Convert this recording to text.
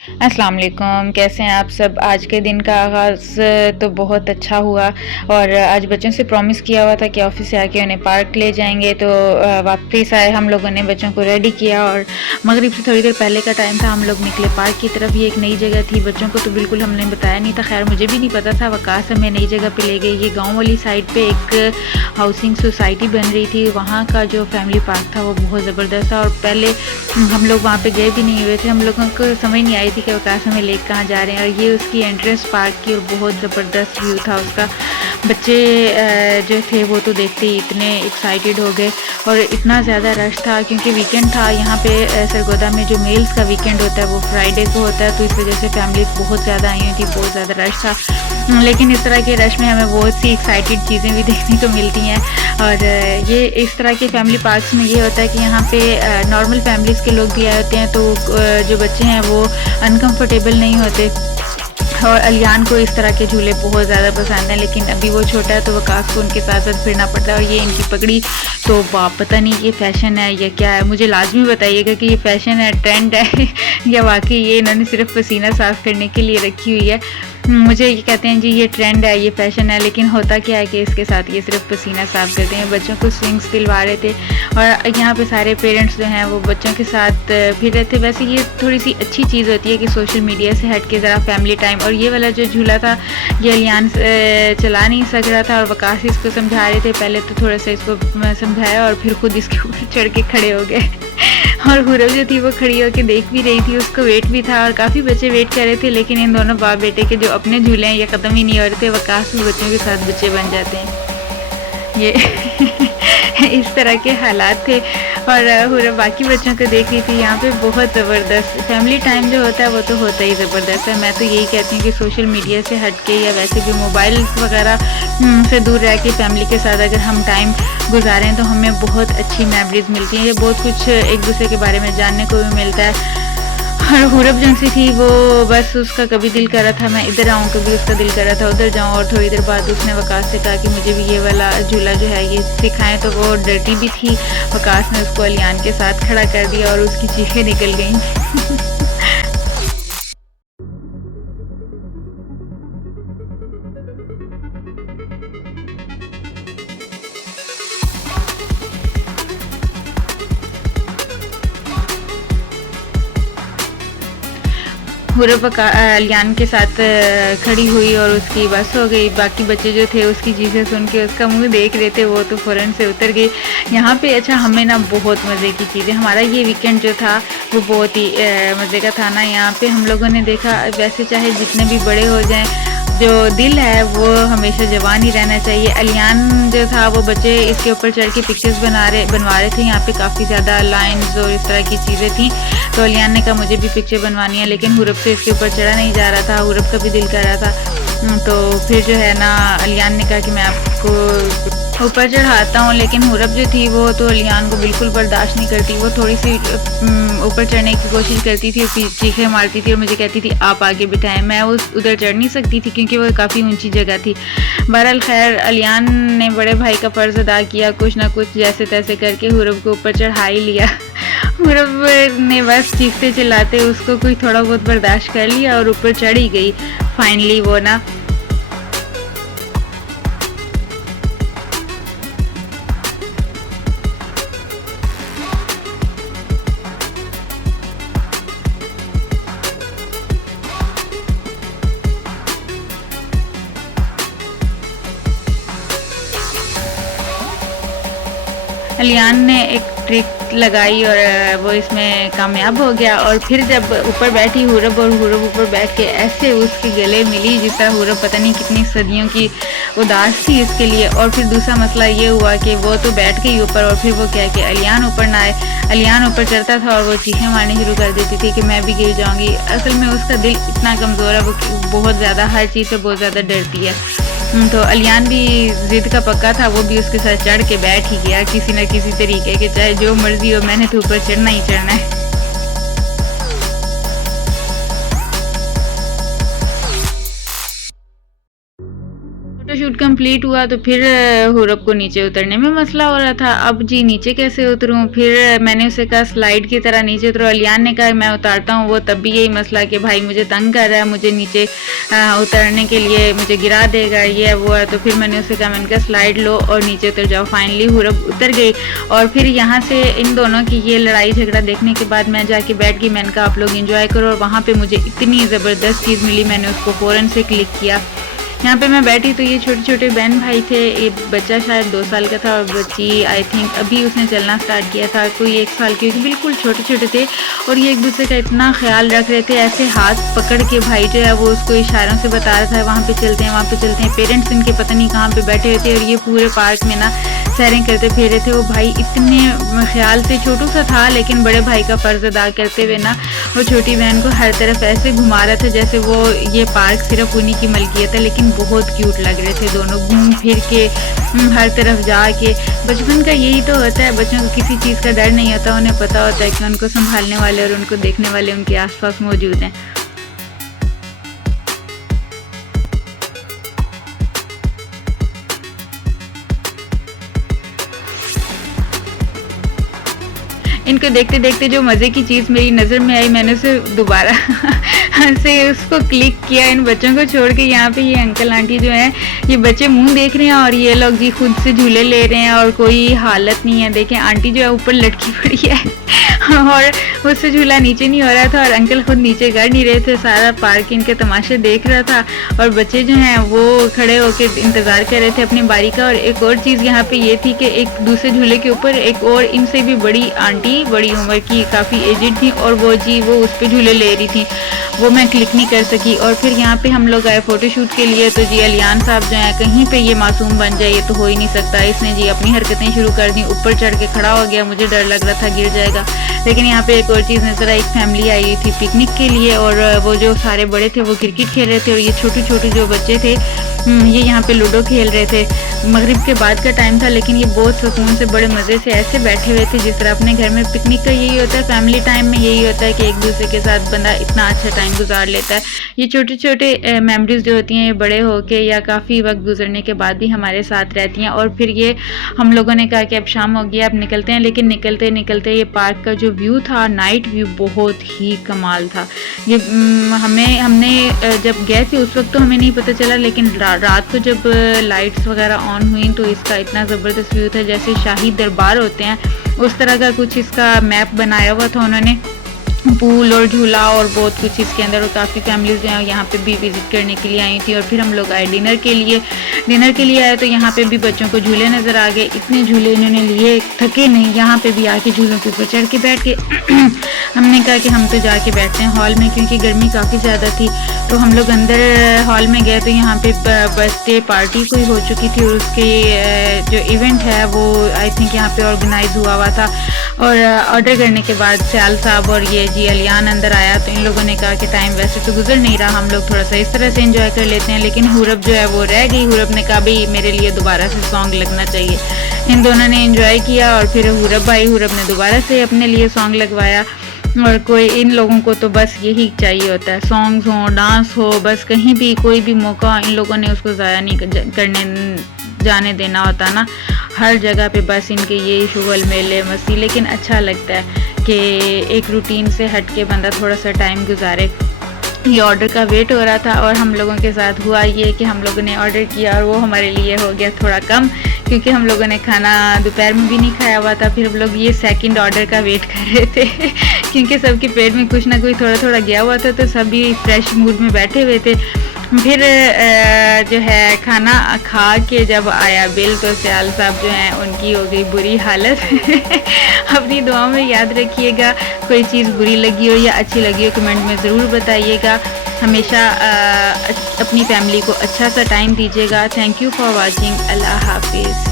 अस्सलाम वालेकुम, कैसे हैं आप सब? आज के दिन का आगाज़ तो बहुत अच्छा हुआ और आज बच्चों से प्रॉमिस किया हुआ था कि ऑफ़िस से आके उन्हें पार्क ले जाएँगे, तो वापस आए हम लोगों ने बच्चों को रेडी किया और मगरिब से थोड़ी देर पहले का टाइम था, हम लोग निकले पार्क की तरफ। ये एक नई जगह थी, बच्चों को तो बिल्कुल हमने बताया नहीं था, ख़ैर मुझे भी नहीं पता था। वकास हमें नई जगह पे ले गई। ये गाँव वाली साइड पे एक हाउसिंग सोसाइटी बन रही थी, वहाँ का जो फैमिली पार्क था वो बहुत ज़बरदस्त था और पहले हम लोग वहाँ पे गए भी नहीं हुए थे। हम लोगों को समझ नहीं आई थी कि वकास हमें लेके कहाँ जा रहे हैं और ये उसकी एंट्रेंस पार्क की और बहुत ज़बरदस्त व्यू था उसका। बच्चे जो थे वो तो देखते ही इतने एक्साइटेड हो गए और इतना ज़्यादा रश था क्योंकि वीकेंड था। यहाँ पे सरगोदा में जो मेल्स का वीकेंड होता है वो फ्राइडे को होता है, तो इस वजह से फैमिलीज़ बहुत ज़्यादा आई हुई थी, बहुत ज़्यादा रश था। लेकिन इस तरह के रश में हमें बहुत सी एक्साइटेड चीज़ें भी देखने को मिलती हैं और ये इस तरह के फैमिली पार्क्स में ये होता है कि यहाँ पे नॉर्मल फैमिलीज़ के लोग भी आए होते हैं, तो जो बच्चे हैं वो अनकंफर्टेबल नहीं होते और अलियान को इस तरह के झूले बहुत ज़्यादा पसंद हैं, लेकिन अभी वो छोटा है तो वकास को उनके साथ साथ फिरना पड़ता है। और ये इनकी पगड़ी तो बाप पता नहीं ये फ़ैशन है या क्या है, मुझे लाजमी बताइएगा कि ये फ़ैशन है, ट्रेंड है या वाकई ये इन्होंने सिर्फ पसीना साफ़ करने के लिए रखी हुई है। मुझे ये कहते हैं जी ये ट्रेंड है, ये फ़ैशन है, लेकिन होता क्या है कि इसके साथ ये सिर्फ पसीना साफ़ करते हैं। बच्चों को स्विंग्स दिलवा रहे थे और यहाँ पे सारे पेरेंट्स जो हैं वो बच्चों के साथ फिर रहे थे। वैसे ये थोड़ी सी अच्छी चीज़ होती है कि सोशल मीडिया से हट के ज़रा फैमिली टाइम। और ये वाला जो झूला था ये अलियान चला नहीं सक रहा था और वकास इसको समझा रहे थे। पहले तो थोड़ा सा इसको समझाया और फिर खुद इसके ऊपर चढ़ के खड़े हो गए और हुरव जो थी वो खड़ी होकर देख भी रही थी, उसको वेट भी था और काफ़ी बच्चे वेट कर रहे थे, लेकिन इन दोनों बाप बेटे के जो अपने झूले हैं ये ख़त्म ही नहीं हो रहे थे। वकास भी बच्चों के साथ बच्चे बन जाते हैं ये इस तरह के हालात थे और हुरव बाकी बच्चों को देख रही थी। यहाँ पे बहुत ज़बरदस्त फैमिली टाइम जो होता है वो तो होता ही ज़बरदस्त है। मैं तो यही कहती हूँ कि सोशल मीडिया से हट के या वैसे भी मोबाइल वगैरह से दूर रह के फैमिली के साथ अगर हम टाइम गुजारें तो हमें बहुत अच्छी मेमोरीज़ मिलती हैं। ये बहुत कुछ एक दूसरे के बारे में जानने को भी मिलता है। और हुरब जंग सी थी वो, बस उसका कभी दिल कर रहा था मैं इधर आऊँ, कभी उसका दिल कर रहा था उधर जाऊँ। और थोड़ी देर बाद उसने वकास से कहा कि मुझे भी ये वाला झूला जो है ये सिखाएं, तो वो डरती भी थी। वकास ने उसको अलियान के साथ खड़ा कर दिया और उसकी चीखें निकल गईं हुरब अलियान के साथ खड़ी हुई और उसकी बस हो गई। बाकी बच्चे जो थे उसकी चीज़ें सुन के उसका मुंह देख रहे थे, वो तो फ़ौरन से उतर गई। यहाँ पे अच्छा हमें ना बहुत मज़े की चीज़ें, हमारा ये वीकेंड जो था वो बहुत ही मज़े का था ना। यहाँ पे हम लोगों ने देखा वैसे चाहे जितने भी बड़े हो जाएं, जो दिल है वो हमेशा जवान ही रहना चाहिए। अलियान जो था वो बच्चे इसके ऊपर चढ़ के पिक्चर्स बनवा रहे थे। यहाँ पे काफ़ी ज़्यादा लाइन्स और इस तरह की चीज़ें थी, तो अलियान ने कहा मुझे भी पिक्चर बनवानी है, लेकिन हुरब से इसके ऊपर चढ़ा नहीं जा रहा था। हुरब का भी दिल कर रहा था, तो फिर जो है ना अलियान ने कहा कि मैं आपको ऊपर चढ़ाता हूँ, लेकिन हुरब जो थी वो तो अलियान को बिल्कुल बर्दाश्त नहीं करती। वो थोड़ी सी ऊपर चढ़ने की कोशिश करती थी, चीखें मारती थी और मुझे कहती थी आप आगे बिठाएं। मैं उस उधर चढ़ नहीं सकती थी क्योंकि वो काफ़ी ऊंची जगह थी। बहरहाल खैर अलियान ने बड़े भाई का फ़र्ज़ अदा किया, कुछ ना कुछ जैसे तैसे करके हुरब को ऊपर चढ़ा ही लिया। हुरब ने बस चीखते चिल्लाते उसको कोई थोड़ा बहुत बर्दाश्त कर लिया और ऊपर चढ़ ही गई फाइनली वो ना। अलियान ने एक ट्रिक लगाई और वो इसमें कामयाब हो गया। और फिर जब ऊपर बैठी हुरब और हुरब ऊपर बैठ के ऐसे उसके गले मिली जिस तरह हुरब पता नहीं कितनी सदियों की उदास थी इसके लिए। और फिर दूसरा मसला ये हुआ कि वो तो बैठ गई ऊपर और फिर वो क्या कि अलियान ऊपर ना आए। अलियान ऊपर चढ़ता था और वो चीखें मारनी शुरू कर देती थी कि मैं भी गिर जाऊँगी। असल में उसका दिल इतना कमज़ोर है, वो बहुत ज़्यादा हर चीज़ से बहुत ज़्यादा डरती है। तो अलियान भी ज़िद का पक्का था, वो भी उसके साथ चढ़ के बैठ ही गया किसी न किसी तरीके के, चाहे जो मर्जी हो मैंने तो ऊपर चढ़ना ही चढ़ना है। शूट कंप्लीट हुआ तो फिर हुरब को नीचे उतरने में मसला हो रहा था। अब जी नीचे कैसे उतरूँ? फिर मैंने उसे कहा स्लाइड की तरह नीचे उतरो। अलियान ने कहा मैं उतारता हूँ। वो तब भी यही मसला कि भाई मुझे तंग कर रहा है, मुझे नीचे उतरने के लिए मुझे गिरा देगा, ये है वो है। तो फिर मैंने उसे कहा, मैंने कहा स्लाइड लो और नीचे उतर जाओ। फाइनली हुरब उतर गई और फिर यहाँ से इन दोनों की ये लड़ाई झगड़ा देखने के बाद मैं जाके बैठ गई। मैंने कहा आप लोग एंजॉय करो और वहाँ पे मुझे इतनी ज़बरदस्त चीज़ मिली, मैंने उसको फ़ौरन से क्लिक किया। यहाँ पे मैं बैठी तो ये छोटे छोटे बहन भाई थे। एक बच्चा शायद 2 साल का था और बच्ची आई थिंक अभी उसने चलना स्टार्ट किया था, कोई 1 साल की, बिल्कुल छोटे छोटे थे और ये एक दूसरे का इतना ख्याल रख रहे थे। ऐसे हाथ पकड़ के भाई जो है वो उसको इशारों से बता रहा था वहाँ पे चलते हैं, वहाँ पे चलते हैं। पेरेंट्स इनके पता नहीं कहाँ पे बैठे हुए थे और ये पूरे पार्क में ना सैरें करते फिर रहे थे। वो भाई इतने ख्याल से, छोटू सा था लेकिन बड़े भाई का फ़र्ज़ अदा करते हुए ना वो छोटी बहन को हर तरफ ऐसे घुमा रहा था जैसे वो ये पार्क सिर्फ उन्हीं की मलकियत है। लेकिन बहुत क्यूट लग रहे थे दोनों, घूम फिर के हर तरफ जाके। बचपन का यही तो होता है, बच्चों को किसी चीज़ का डर नहीं होता, उन्हें पता होता है कि उनको संभालने वाले और उनको देखने वाले उनके आसपास मौजूद हैं। इनको देखते देखते जो मज़े की चीज़ मेरी नज़र में आई, मैंने उसे दोबारा से उसको क्लिक किया। इन बच्चों को छोड़ के यहाँ पे ये अंकल आंटी जो हैं, ये बच्चे मुंह देख रहे हैं और ये लोग जी खुद से झूले ले रहे हैं और कोई हालत नहीं है। देखें आंटी जो है ऊपर लटकी पड़ी है और उससे झूला नीचे नहीं हो रहा था और अंकल खुद नीचे कर नहीं रहे थे। सारा पार्क इनके तमाशे देख रहा था और बच्चे जो हैं वो खड़े होकर इंतज़ार कर रहे थे अपनी बारी का। और एक और चीज़ यहाँ पे ये थी कि एक दूसरे झूले के ऊपर एक और इनसे भी बड़ी आंटी, बड़ी उम्र की, काफ़ी एजिड थी और वो जी वो उस पर झूले ले रही थी, वो मैं क्लिक नहीं कर सकी। और फिर यहाँ पे हम लोग आए फ़ोटोशूट के लिए। तो जी अलियान साहब जो हैं, कहीं पे ये मासूम बन जाए ये तो हो ही नहीं सकता। इसने जी अपनी हरकतें शुरू कर दी, ऊपर चढ़ के खड़ा हो गया, मुझे डर लग रहा था गिर जाएगा। लेकिन यहाँ पे एक और चीज़ नज़र आई, एक फैमिली आई हुई थी पिकनिक के लिए और वो जो सारे बड़े थे वो क्रिकेट खेल रहे थे और ये छोटे छोटे जो बच्चे थे ये यहाँ पे लूडो खेल रहे थे। मगरिब के बाद का टाइम था लेकिन ये बहुत सुकून से बड़े मज़े से ऐसे बैठे हुए थे जिस तरह अपने घर में पिकनिक का यही होता है, फैमिली टाइम में यही होता है कि एक दूसरे के साथ बंदा इतना अच्छा टाइम गुजार लेता है। ये छोटे छोटे मेमोरीज जो होती हैं ये बड़े होके या काफ़ी वक्त गुजरने के बाद भी हमारे साथ रहती हैं। और फिर ये हम लोगों ने कहा कि अब शाम हो गया, अब निकलते हैं। लेकिन निकलते निकलते ये पार्क का जो व्यू था, नाइट व्यू, बहुत ही कमाल था। ये हमने जब गए थे उस वक्त तो हमें नहीं पता चला, लेकिन रात को जब लाइट्स वगैरह ऑन हुई तो इसका इतना ज़बरदस्त व्यू था, जैसे शाही दरबार होते हैं उस तरह का कुछ इसका मैप बनाया हुआ था उन्होंने। पूल और झूला और बहुत कुछ इसके अंदर और काफ़ी फैमिलीज़ जो हैं यहाँ पे भी विज़िट करने के लिए आई थी। और फिर हम लोग आए डिनर के लिए आए तो यहाँ पे भी बच्चों को झूले नज़र आ गए। इतने झूले इन्होंने लिए, थके नहीं, यहाँ पे भी आके झूलों के ऊपर चढ़ के बैठ के हमने कहा कि हम तो जाके बैठते हैं हॉल में, क्योंकि गर्मी काफ़ी ज़्यादा थी। तो हम लोग अंदर हॉल में गए तो यहाँ पे बर्थडे पार्टी कोई हो चुकी थी और उसके जो इवेंट है वो आई थिंक यहाँ पे ऑर्गेनाइज हुआ था। और ऑर्डर करने के बाद सयाल साहब और ये जी अलियान अंदर आया तो इन लोगों ने कहा कि टाइम वैसे तो गुजर नहीं रहा, हम लोग थोड़ा सा इस तरह से एंजॉय कर लेते हैं। लेकिन हुरब जो है वो रह गई। हुरब ने कहा भाई मेरे लिए दोबारा से सॉन्ग लगना चाहिए। इन दोनों ने एंजॉय किया और फिर हुरब आई, हुरब ने दोबारा से अपने लिए सॉन्ग लगवाया। और कोई इन लोगों को तो बस यही चाहिए होता है, सॉन्ग्स हो, डांस हो, बस कहीं भी कोई भी मौका इन लोगों ने उसको ज़ाया नहीं करने जाने देना होता ना। हर जगह पे बस इनके ये शुगल मेले मस्ती। लेकिन अच्छा लगता है कि एक रूटीन से हट के बंदा थोड़ा सा टाइम गुजारे। ये ऑर्डर का वेट हो रहा था और हम लोगों के साथ हुआ ये कि हम लोगों ने ऑर्डर किया और वो हमारे लिए हो गया थोड़ा कम, क्योंकि हम लोगों ने खाना दोपहर में भी नहीं खाया हुआ था। फिर हम लोग ये सेकंड ऑर्डर का वेट कर रहे थे क्योंकि सबके पेट में कुछ ना कुछ थोड़ा थोड़ा गया हुआ था, तो सभी फ्रेश मूड में बैठे हुए थे। फिर जो है खाना खा के जब आया बिल तो सयाल साहब जो हैं उनकी हो गई बुरी हालत अपनी दुआ में याद रखिएगा, कोई चीज़ बुरी लगी हो या अच्छी लगी हो कमेंट में ज़रूर बताइएगा। हमेशा अपनी फैमिली को अच्छा सा टाइम दीजिएगा। Thank you for watching. अल्लाह हाफिज़।